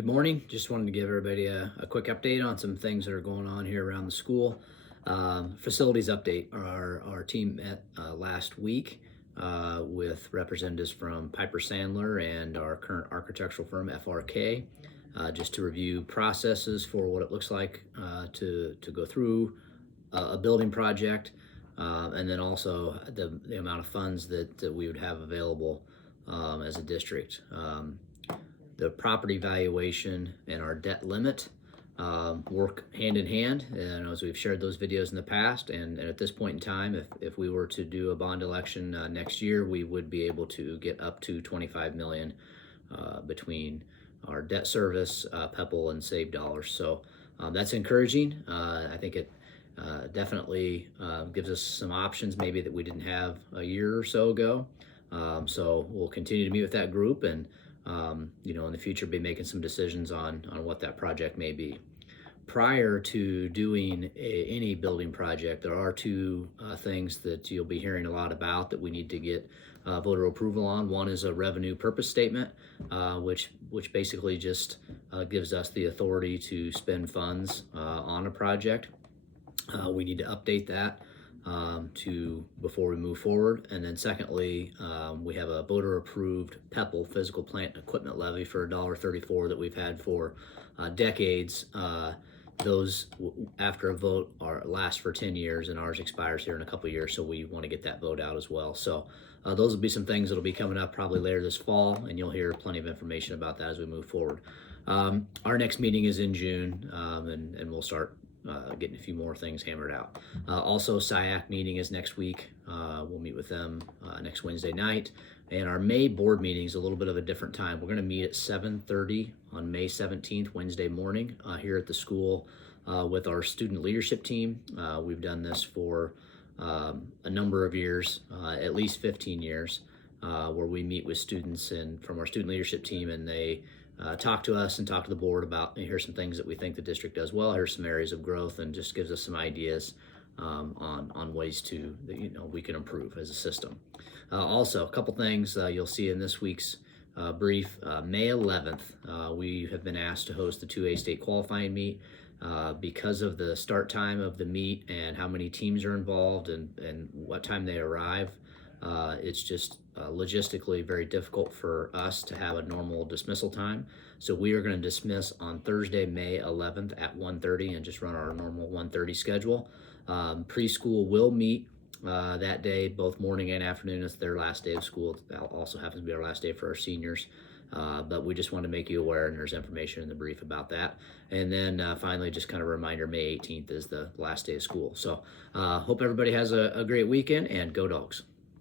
Good morning. Just wanted to give everybody a quick update on some things that are going on here around the school. Facilities update. Our team met last week with representatives from Piper Sandler and our current architectural firm, FRK, just to review processes for what it looks like to go through a building project, and then also the amount of funds that we would have available as a district. The property valuation and our debt limit work hand in hand, and as we've shared those videos in the past, and at this point in time, if we were to do a bond election next year, we would be able to get up to 25 million between our debt service, PEPAL, and save dollars. So that's encouraging. I think it definitely gives us some options maybe that we didn't have a year or so ago. So we'll continue to meet with that group and in the future be making some decisions on what that project may be. Prior to doing any building project, there are two things that you'll be hearing a lot about that we need to get voter approval on. One is a revenue purpose statement, which basically just gives us the authority to spend funds on a project. We need to update that before we move forward. And then secondly, we have a voter approved PEPAL, physical plant and equipment levy, for $1.34 that we've had for decades. Those after a vote last for 10 years, and ours expires here in a couple of years, so we want to get that vote out as well. So those will be some things that'll be coming up probably later this fall, and you'll hear plenty of information about that as we move forward. Our next meeting is in June, and we'll start getting a few more things hammered out. Also, SIAC meeting is next week. We'll meet with them next Wednesday night. And our May board meeting is a little bit of a different time. We're going to meet at 7:30 on May 17th, Wednesday morning, here at the school with our student leadership team. We've done this for a number of years, at least 15 years, where we meet with students and from our student leadership team, and they talk to us and talk to the board about, here's some things that we think the district does well, here's some areas of growth, and just gives us some ideas on ways we can improve as a system. Also, a couple things you'll see in this week's brief. May 11th, we have been asked to host the 2A state qualifying meet. Because of the start time of the meet and how many teams are involved and what time they arrive, it's just logistically very difficult for us to have a normal dismissal time. So we are going to dismiss on Thursday, May 11th at 1:30 and just run our normal 1:30 schedule. Preschool will meet that day, both morning and afternoon. It's their last day of school. It also happens to be our last day for our seniors. But we just want to make you aware, and there's information in the brief about that. And then finally, just kind of a reminder, May 18th is the last day of school. So hope everybody has a great weekend, and go Dogs.